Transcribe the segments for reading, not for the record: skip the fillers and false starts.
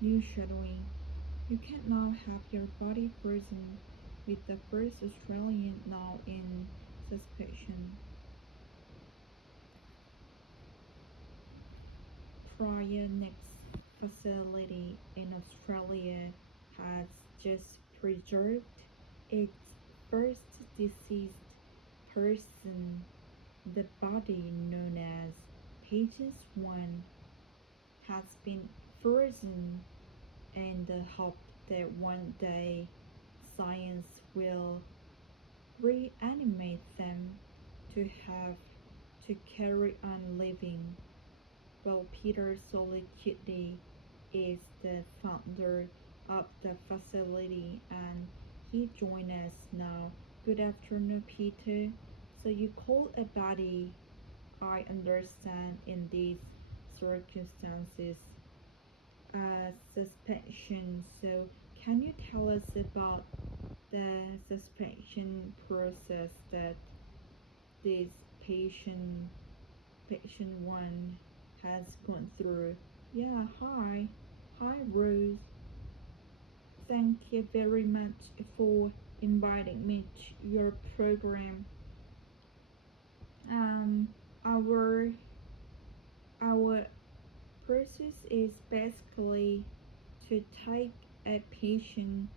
New shadowing. You can now have your body frozen with the first Australian now in suspicion. Cryonics facility in Australia has just preserved its first deceased person. The body known as Patient 1 has been frozen in the hope that one day science will reanimate them to have to carry on living. Well, Peter Soliciti is the founder of the facility and he joins us now. Good afternoon, Peter. So you call a body, I understand, in these circumstances, suspension. So can you tell us about the suspension process that this patient one has gone through? Yeah, hi Rose. Thank you very much for inviting me to your program. Um, our our process is basically to take a patient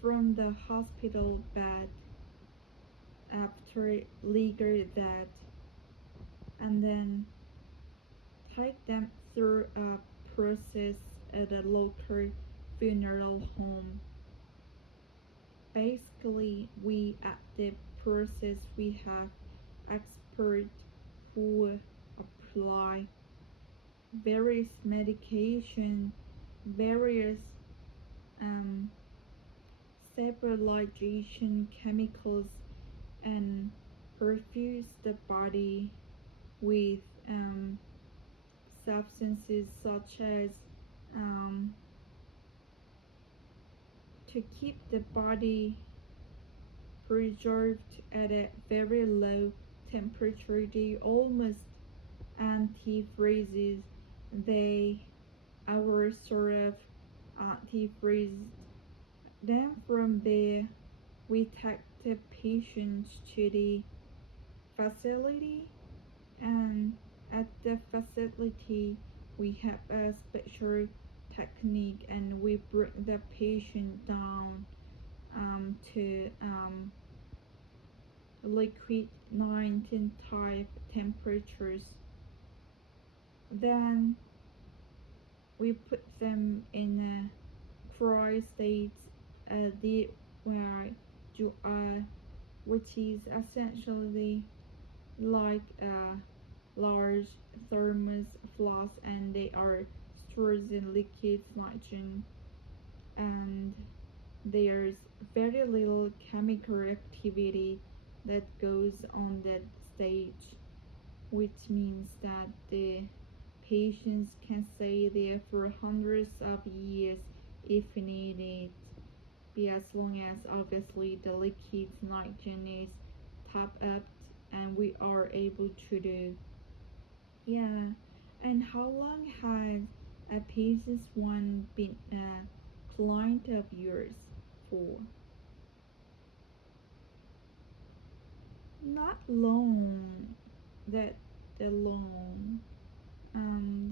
from the hospital bed after legal death and then take them through a process at a local funeral home. Basically, we at the process we have experts who apply various medication, various um, stabilization chemicals, and perfuse the body with substances such as um, to keep the body preserved at a very low temperature. They almost antifreezes. They our sort of antifreeze. Then from there we take the patients to the facility, and at the facility we have a special technique and we bring the patient down to liquid 19 type temperatures. Then we put them in a cryo state, the where you are, which is essentially like a large thermos flask, and they are stored in liquid nitrogen, and there's very little chemical activity that goes on that stage, which means that the patients can stay there for hundreds of years if needed, be as long as obviously the liquid nitrogen is topped up and we are able to do. Yeah, and how long has a patient's one been a client of yours for? Not long, that the long.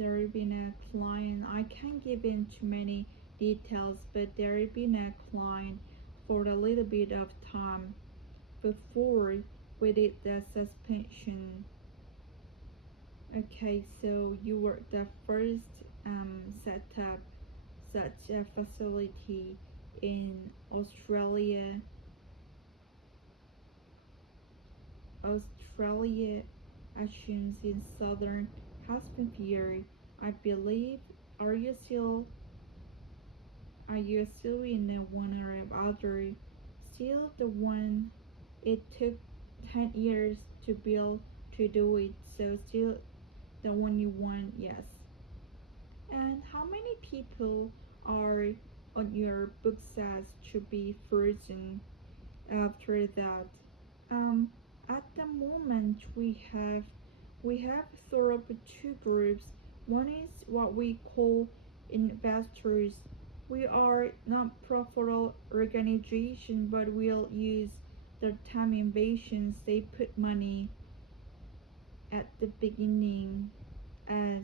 There have been a client. I can't give in too many details, but there have been a client for a little bit of time before we did the suspension. Okay, so you were the first set up such a facility in Australia assumes in southern hemisphere. I believe. Are you still in the one or other? Still the one it took 10 years to build to do it, so still the one you want, yes. And how many people are on your book says to be frozen after that? Um, at the moment we have sort of two groups. One is what we call investors. We are non-profit organization, but we'll use the time invasions. They put money at the beginning as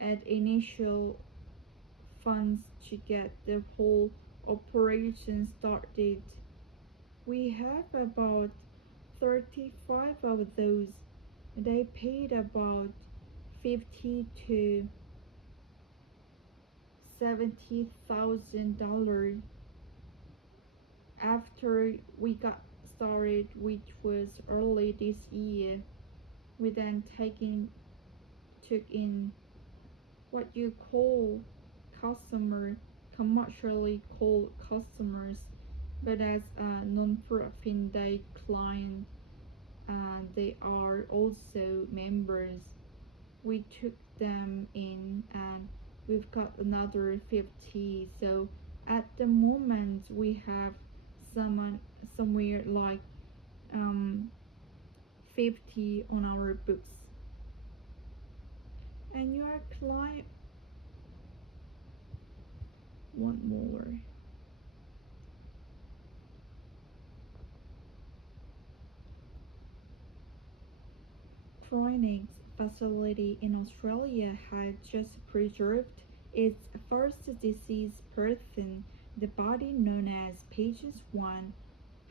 at initial funds to get the whole operation started. We have about 35 of those. They paid about 50 to $70,000 after we got started, which was early this year. We then took in what you call customer, commercially called customers, but as a non-profit they client, they are also members. We took them in and we've got another 50. So at the moment we have somewhere like 50 on our books. And your client, one more. Chronics facility in Australia had just preserved its first deceased person. The body, known as Pages 1,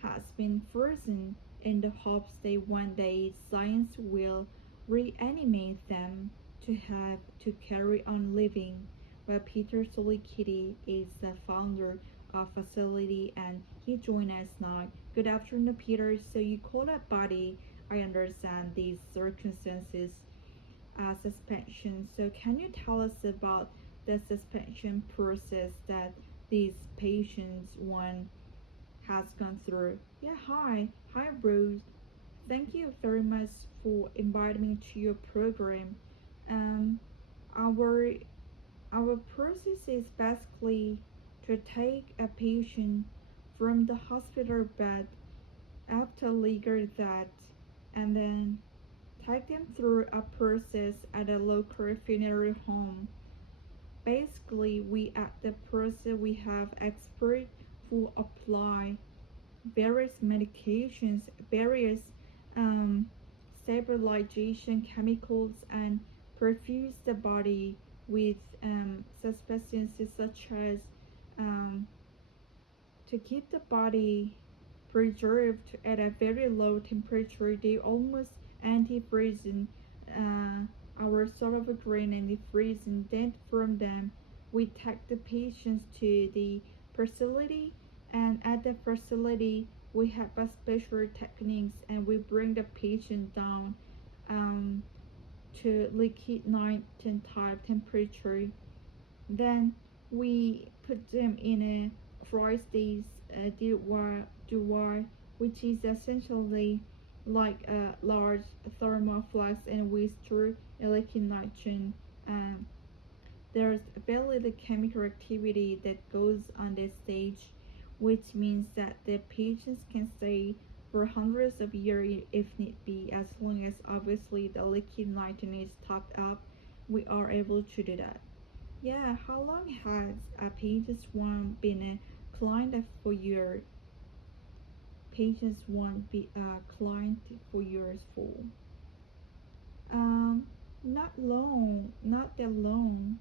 has been frozen in the hopes that one day science will reanimate them to have to carry on living. Well, Peter Solikitty is the founder of facility and he joined us now. Good afternoon, Peter. So you call that body, I understand these circumstances, suspension. So can you tell us about the suspension process that these patients one has gone through? Yeah, hi Bruce. Thank you very much for inviting me to your program. Um, our our process is basically to take a patient from the hospital bed after legal death and then take them through a process at a local funeral home. Basically, we at the process we have experts who apply various medications, various um, stabilization chemicals, and perfuse the body with substances such as um, to keep the body preserved at a very low temperature. They almost anti-freezing, our sort of a grain and the freezing. Then from them, we take the patients to the facility, and at the facility, we have a special techniques, and we bring the patient down um, to liquid nitrogen type temperature. Then we put them in a cryostat DY, which is essentially like a large thermal flux and we store liquid nitrogen. Um, there's barely the chemical activity that goes on this stage, which means that the patients can stay for hundreds of years if need be, as long as obviously the liquid nitrogen is topped up. We are able to do that. Yeah, how long has Pages 1 been a client for your Pages 1 be a client for yours for? Um, not long, not that long.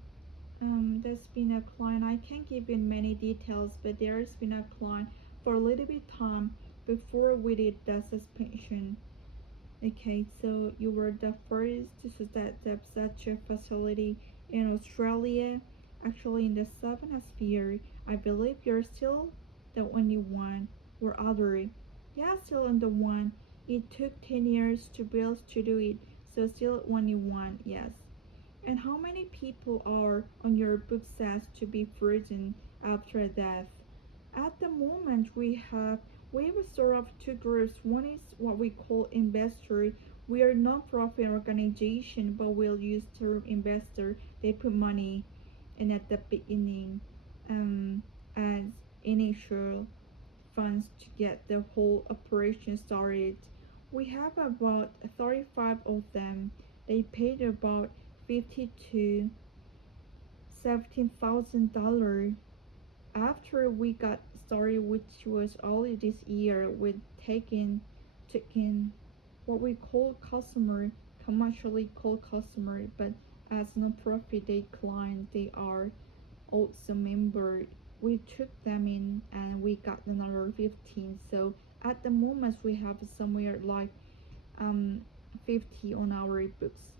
There's been a client. I can't give in many details, but there's been a client for a little bit time before we did the suspension. Okay, so you were the first to set up such a facility in Australia, actually in the Southern Hemisphere. I believe you're still the only one, or other. Yeah, still on the one. It took 10 years to build to do it, so still only one, yes. And how many people are on your book says to be frozen after death? At the moment, we have sort of two groups. One is what we call investor. We are a non-profit organization, but we'll use term investor. They put money in at the beginning as initial funds to get the whole operation started. We have about 35 of them. They paid about 52 $17,000. After we got started, which was early this year, we taken what we call customer, commercially called customer, but as non-profit they client, they are also member. We took them in and we got another 15. So at the moment we have somewhere like 50 on our books.